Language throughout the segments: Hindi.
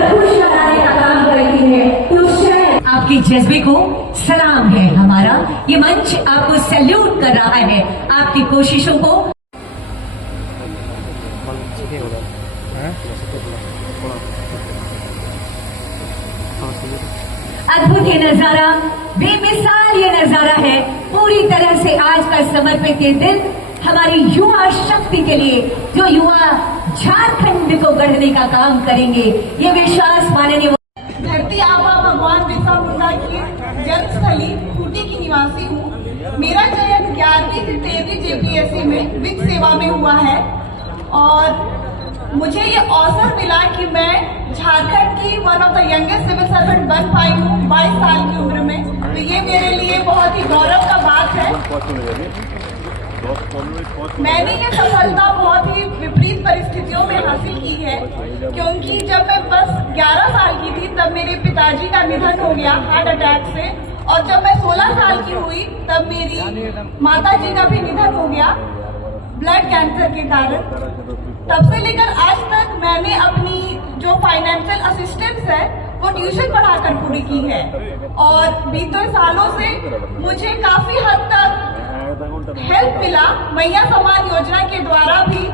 घर खुश बनाने का काम करती है। तो शायद आपके जज्बे को सलाम है हमारा। ये मंच आपको सैल्यूट कर रहा है, आपकी कोशिशों को। अद्भुत ये नजारा, बेमिसाल ये नजारा है। पूरी तरह से आज का समर्पित ये दिन हमारी युवा शक्ति के लिए, जो युवा झारखंड को गढ़ने का काम करेंगे, ये विश्वास माननीय धरती आबा भगवान बिरसा मुंडा की जन्मस्थली खूंटी की निवासी हूँ। मेरा चयन 11वीं से 13वीं जेपीएससी में वित्त सेवा में हुआ है और मुझे ये अवसर मिला कि मैं झारखंड की one of the youngest civil servant बन पाई हूँ 22 साल की उम्र में। तो ये मेरे लिए बहुत ही गौरव का बात है। मैंने ये सफलता बहुत ही विपरीत परिस्थितियों में हासिल की है, क्योंकि जब मैं बस 11 साल की थी तब मेरे पिताजी का निधन हो गया हार्ट अटैक से, और जब मैं 16 साल की हुई तब मेरी माता जी का भी निधन हो गया ब्लड कैंसर के कारण। तब से लेकर आज तक मैंने अपनी जो फाइनेंशियल असिस्टेंस है वो ट्यूशन पढ़ाकर पूरी की है, और बीते सालों से मुझे काफी हद तक हेल्प मिला मैया सम्मान योजना के द्वारा भी।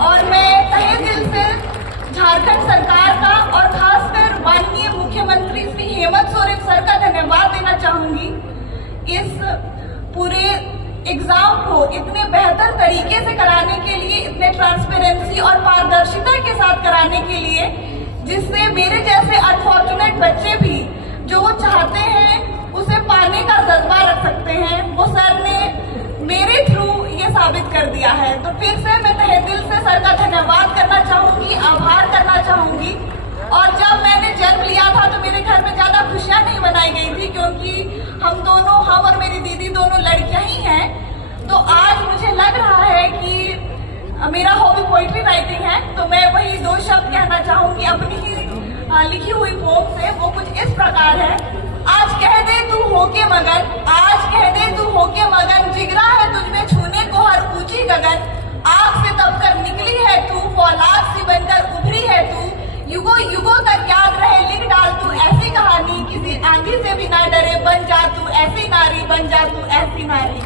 और मैं तहे दिल से झारखंड सरकार का और खासकर माननीय मुख्यमंत्री श्री हेमंत सोरेन सर का धन्यवाद देना चाहूंगी। इस पूरे एग्जाम को इतने बेहतर तरीके से कराने के लिए, इतने ट्रांसपेरेंसी और पारदर्शिता के साथ कराने के लिए, जिससे मेरे जैसे अनफॉर्चुनेट बच्चे भी जो वो चाहते हैं उसे पाने का जज्बा रख सकते हैं, वो सर ने मेरे थ्रू ये साबित कर दिया है। तो फिर से मैं तहे दिल से सर का धन्यवाद करना चाहूंगी, आभार करना चाहूंगी। और जब मैंने जन्म लिया था तो मेरे घर में ज्यादा खुशियां नहीं मनाई गई थी, क्योंकि हम और मेरी दीदी दोनों लड़कियां ही हैं। तो आज मुझे लग रहा है कि मेरा हॉबी पोइट्री राइटिंग है, तो मैं वही 2 शब्द कहना चाहूंगी अपनी ही लिखी हुई पोम से। वो कुछ इस प्रकार है। आज कह दे तू होके मगन, आज कह दे तू होके मगन, जिगरा है तुझमें छूने को हर ऊंची गगन, आग से तब कर निकली है तू, फौलाद सी बनकर उभरी है तू, युगों युगों तक याद रहे लिख डाल तू ऐसी कहानी, किसी आंधी से भी ना डरे, बन जा तू ऐसी नारी, बन जा तू ऐसी नारी।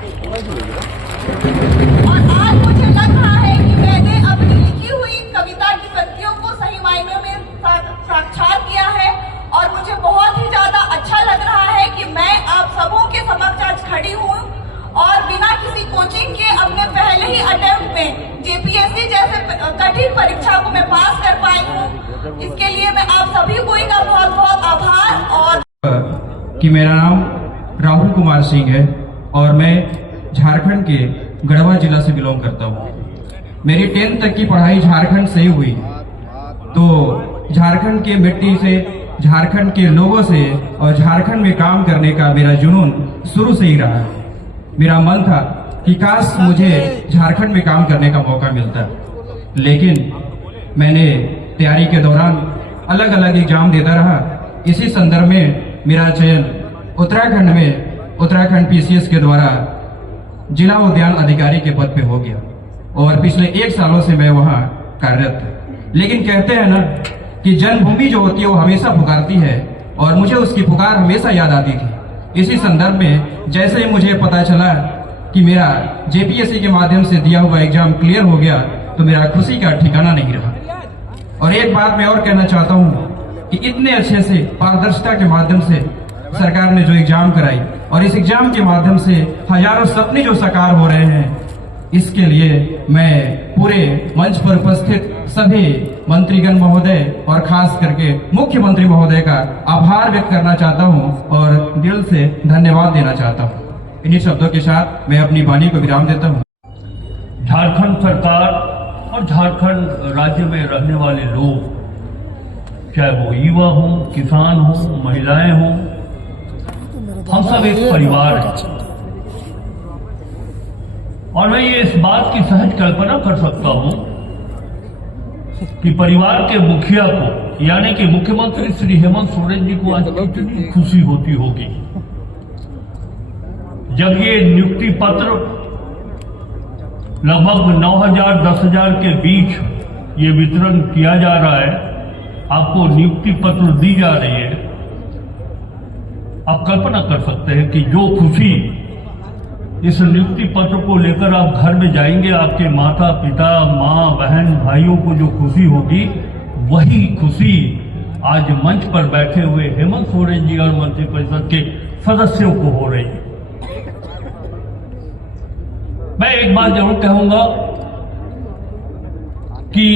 और आज मुझे लग रहा है कि मैंने अपनी लिखी हुई कविता की पंक्तियों को सही मायनों में साक्षात किया है, और मुझे बहुत ही ज्यादा अच्छा लग रहा है कि मैं आप सबों के समक्ष आज खड़ी हूँ और बिना किसी कोचिंग के अपने पहले ही अटेम्प्ट में जेपीएससी जैसे कठिन परीक्षा को मैं पास कर पाई हूँ। इसके लिए मैं आप सभी को का बहुत बहुत आभार। और कि मेरा नाम राहुल कुमार सिंह है और मैं झारखंड के गढ़वा जिला से बिलोंग करता हूँ। मेरी 10th तक की पढ़ाई झारखंड से ही हुई, तो झारखंड के मिट्टी से, झारखंड के लोगों से और झारखंड में काम करने का मेरा जुनून शुरू से ही रहा है। मेरा मन था कि काश मुझे झारखंड में काम करने का मौका मिलता, लेकिन मैंने तैयारी के दौरान अलग अलग एग्जाम देता रहा। इसी संदर्भ में मेरा चयन उत्तराखंड पीसीएस के द्वारा जिला उद्यान अधिकारी के पद पे हो गया, और पिछले 1 सालों से मैं वहाँ कार्यरत था। लेकिन कहते हैं ना कि जन्मभूमि जो होती है वो हमेशा पुकारती है, और मुझे उसकी पुकार हमेशा याद आती थी। इसी संदर्भ में जैसे ही मुझे पता चला कि मेरा जेपीएससी के माध्यम से दिया हुआ एग्जाम क्लियर हो गया, तो मेरा खुशी का ठिकाना नहीं रहा। और एक बात मैं और कहना चाहता हूँ कि इतने अच्छे से पारदर्शिता के माध्यम से सरकार ने जो एग्जाम कराई, और इस एग्जाम के माध्यम से हजारों सपने जो साकार हो रहे हैं, इसके लिए मैं पूरे मंच पर उपस्थित सभी मंत्रीगण महोदय और खास करके मुख्यमंत्री महोदय का आभार व्यक्त करना चाहता हूं और दिल से धन्यवाद देना चाहता हूं। इन्हीं शब्दों के साथ मैं अपनी वाणी को विराम देता हूं। झारखंड सरकार और झारखंड राज्य में रहने वाले लोग, चाहे वो युवा हों, किसान हों, महिलाएं हों, हम सब एक परिवार हैं। और मैं ये इस बात की सहज कल्पना कर सकता हूं कि परिवार के मुखिया को, यानी कि मुख्यमंत्री श्री हेमंत सोरेन जी को आज कितनी खुशी होती होगी जब ये नियुक्ति पत्र लगभग 9,000 10,000 के बीच ये वितरण किया जा रहा है। आपको नियुक्ति पत्र दी जा रही है, आप कल्पना कर सकते हैं कि जो खुशी इस नियुक्ति पत्र को लेकर आप घर में जाएंगे, आपके माता पिता, माँ बहन भाइयों को जो खुशी होगी, वही खुशी आज मंच पर बैठे हुए हेमंत सोरेन जी और मंत्रिपरिषद के सदस्यों को हो रही है। मैं एक बात जरूर कहूंगा कि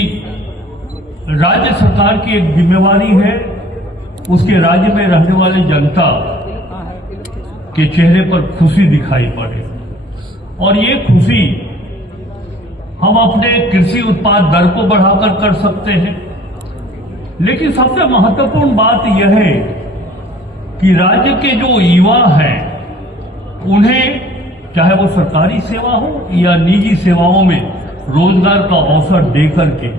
राज्य सरकार की एक जिम्मेवारी है उसके राज्य में रहने वाली जनता के चेहरे पर खुशी दिखाई पड़े, और ये खुशी हम अपने कृषि उत्पाद दर को बढ़ाकर कर सकते हैं। लेकिन सबसे महत्वपूर्ण बात यह है कि राज्य के जो युवा हैं उन्हें चाहे वो सरकारी सेवा हो या निजी सेवाओं में रोजगार का अवसर देकर के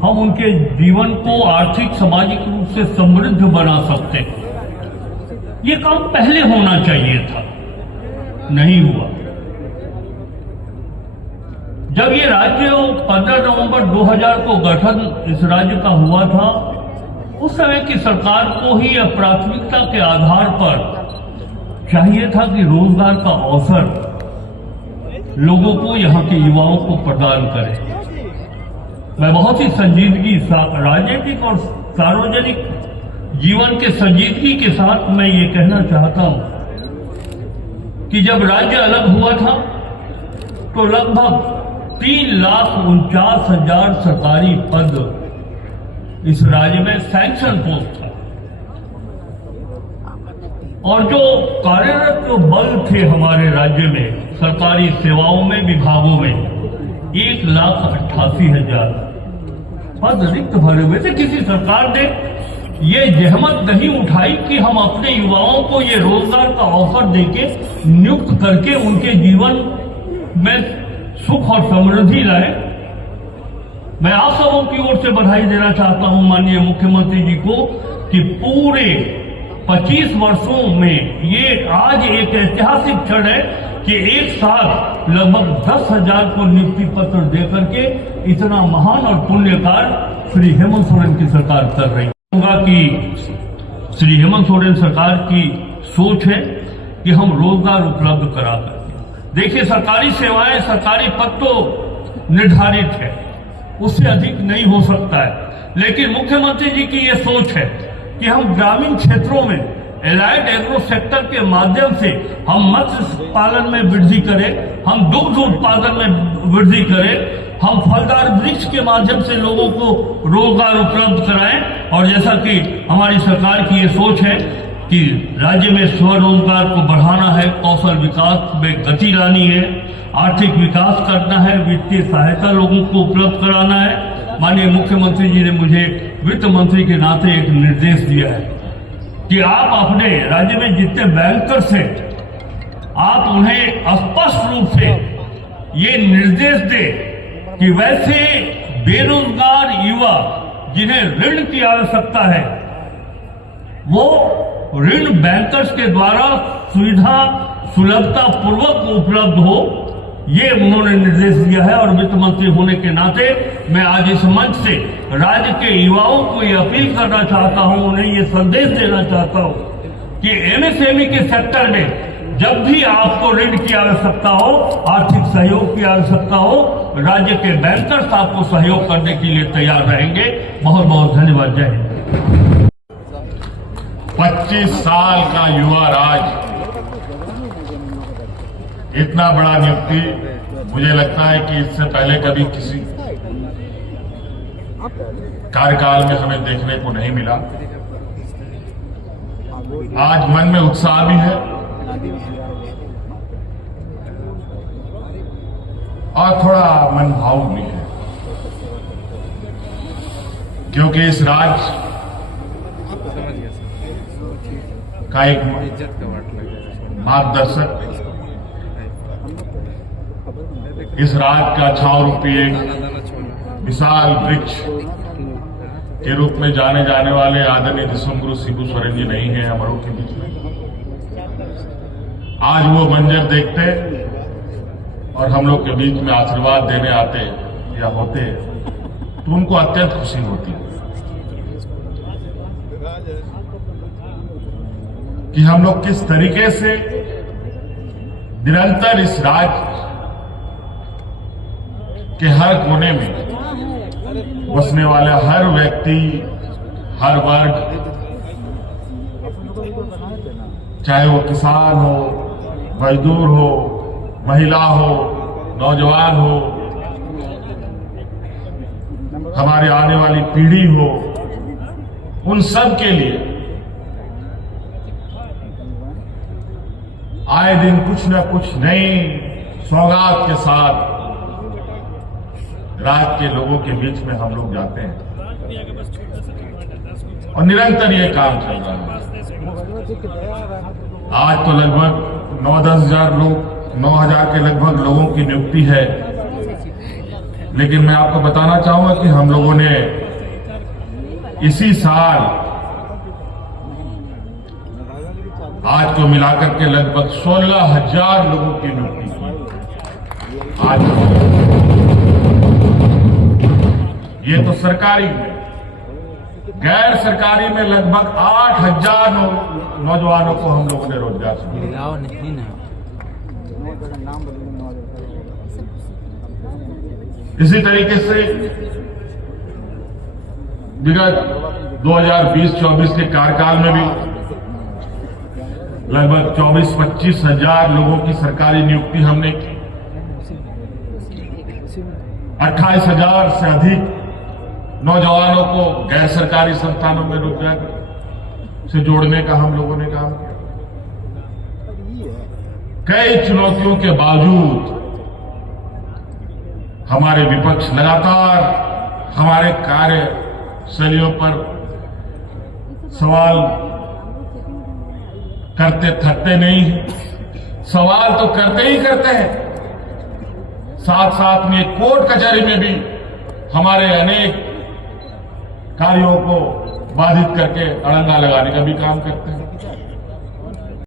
हम उनके जीवन को आर्थिक सामाजिक रूप से समृद्ध बना सकते हैं। ये काम पहले होना चाहिए था, नहीं हुआ। जब ये राज्य 15 नवंबर 2000 को गठन इस राज्य का हुआ था, उस समय की सरकार को ही यह प्राथमिकता के आधार पर चाहिए था कि रोजगार का अवसर लोगों को, यहाँ के युवाओं को प्रदान करें। मैं बहुत ही संजीदगी, राजनीतिक और सार्वजनिक जीवन के संजीदगी के साथ मैं ये कहना चाहता हूं कि जब राज्य अलग हुआ था तो लगभग 3,49,000 सरकारी पद इस राज्य में सैंक्शन पोस्ट था, और जो कार्यरत जो बल थे हमारे राज्य में सरकारी सेवाओं में, विभागों में 1,88,000 पद रिक्त भरे हुए थे। किसी सरकार ने ये जहमत नहीं उठाई कि हम अपने युवाओं को ये रोजगार का अवसर देके नियुक्त करके उनके जीवन में सुख और समृद्धि लाए। मैं आप सबों की ओर से बधाई देना चाहता हूं माननीय मुख्यमंत्री जी को कि पूरे 25 वर्षों में ये आज एक ऐतिहासिक क्षण है कि एक साथ लगभग 10,000 को नियुक्ति पत्र देकर के इतना महान और पुण्य कार्य श्री हेमंत सोरेन की सरकार कर रही है। कि श्री हेमंत सोरेन सरकार की सोच है कि हम रोजगार उपलब्ध करा करके, देखिए सरकारी सेवाएं, सरकारी पद तो निर्धारित है, उससे अधिक नहीं हो सकता है, लेकिन मुख्यमंत्री जी की यह सोच है कि हम ग्रामीण क्षेत्रों में एलाइड एग्रो सेक्टर के माध्यम से हम मत्स्य पालन में वृद्धि करें, हम दुग्ध उत्पादन में वृद्धि करें, हम फलदार वृक्ष के माध्यम से लोगों को रोजगार उपलब्ध कराएं। और जैसा कि हमारी सरकार की ये सोच है कि राज्य में स्वरोजगार को बढ़ाना है, कौशल विकास में गति लानी है, आर्थिक विकास करना है, वित्तीय सहायता लोगों को उपलब्ध कराना है। माननीय मुख्यमंत्री जी ने मुझे वित्त मंत्री के नाते एक निर्देश दिया है कि आप अपने राज्य में जितने बैंकर्स हैं, आप उन्हें स्पष्ट रूप से ये निर्देश दें कि वैसे बेरोजगार युवा जिन्हें ऋण की आवश्यकता है, वो ऋण बैंकर्स के द्वारा सुविधा सुलभता पूर्वक उपलब्ध हो, ये उन्होंने निर्देश दिया है। और वित्त मंत्री होने के नाते मैं आज इस मंच से राज्य के युवाओं को ये अपील करना चाहता हूं, उन्हें ये संदेश देना चाहता हूं कि एमएसएमई के सेक्टर में जब भी आपको ऋण की आवश्यकता हो, आर्थिक सहयोग की आवश्यकता हो, राज्य के बैंकर्स आपको सहयोग करने के लिए तैयार रहेंगे। बहुत बहुत धन्यवाद। जय हिंद। 25 साल का युवा राज, इतना बड़ा नियुक्ति मुझे लगता है कि इससे पहले कभी किसी कार्यकाल में हमें देखने को नहीं मिला। आज मन में उत्साह भी है और थोड़ा मन भावुक भी है, क्योंकि इस राज्य का एक मार्गदर्शक, इस राज्य का छाव रूपी एक विशाल वृक्ष के रूप में जाने जाने वाले आदरणीय विश्वगुरु शिबू सोरेन जी नहीं है हमारों के बीच में। आज वो मंजर देखते और हम लोग के बीच में आशीर्वाद देने आते या होते तो उनको अत्यंत खुशी होती। कि हम लोग किस तरीके से निरंतर इस राज्य के हर कोने में बसने वाले हर व्यक्ति, हर वर्ग, चाहे वो किसान हो, मजदूर हो, महिला हो, नौजवान हो, हमारे आने वाली पीढ़ी हो, उन सब के लिए आए दिन कुछ न कुछ नई सौगात के साथ राज्य के लोगों के बीच में हम लोग जाते हैं और निरंतर ये काम चल रहा है। आज तो लगभग 9-10 हजार लोग, 9,000 के लगभग लोगों की नियुक्ति है, लेकिन मैं आपको बताना चाहूंगा कि हम लोगों ने इसी साल आज को मिलाकर के लगभग 16,000 लोगों की नियुक्ति की। आज ये तो सरकारी में, गैर सरकारी में लगभग 8,000 नौजवानों को हम लोगों ने रोजगार दिया। इसी तरीके से विगत 2020-24 के कार्यकाल में भी लगभग 24-25 हजार लोगों की सरकारी नियुक्ति हमने की। 28,000 से अधिक नौजवानों को गैर सरकारी संस्थानों में रोजगार से जोड़ने का हम लोगों ने काम किया। कई चुनौतियों के बावजूद हमारे विपक्ष लगातार हमारे कार्यशैलियों पर सवाल करते थकते नहीं, सवाल तो करते ही करते हैं, साथ साथ में कोर्ट कचहरी में भी हमारे अनेक कार्यों को बाधित करके अड़ंगा लगाने का भी काम करते हैं।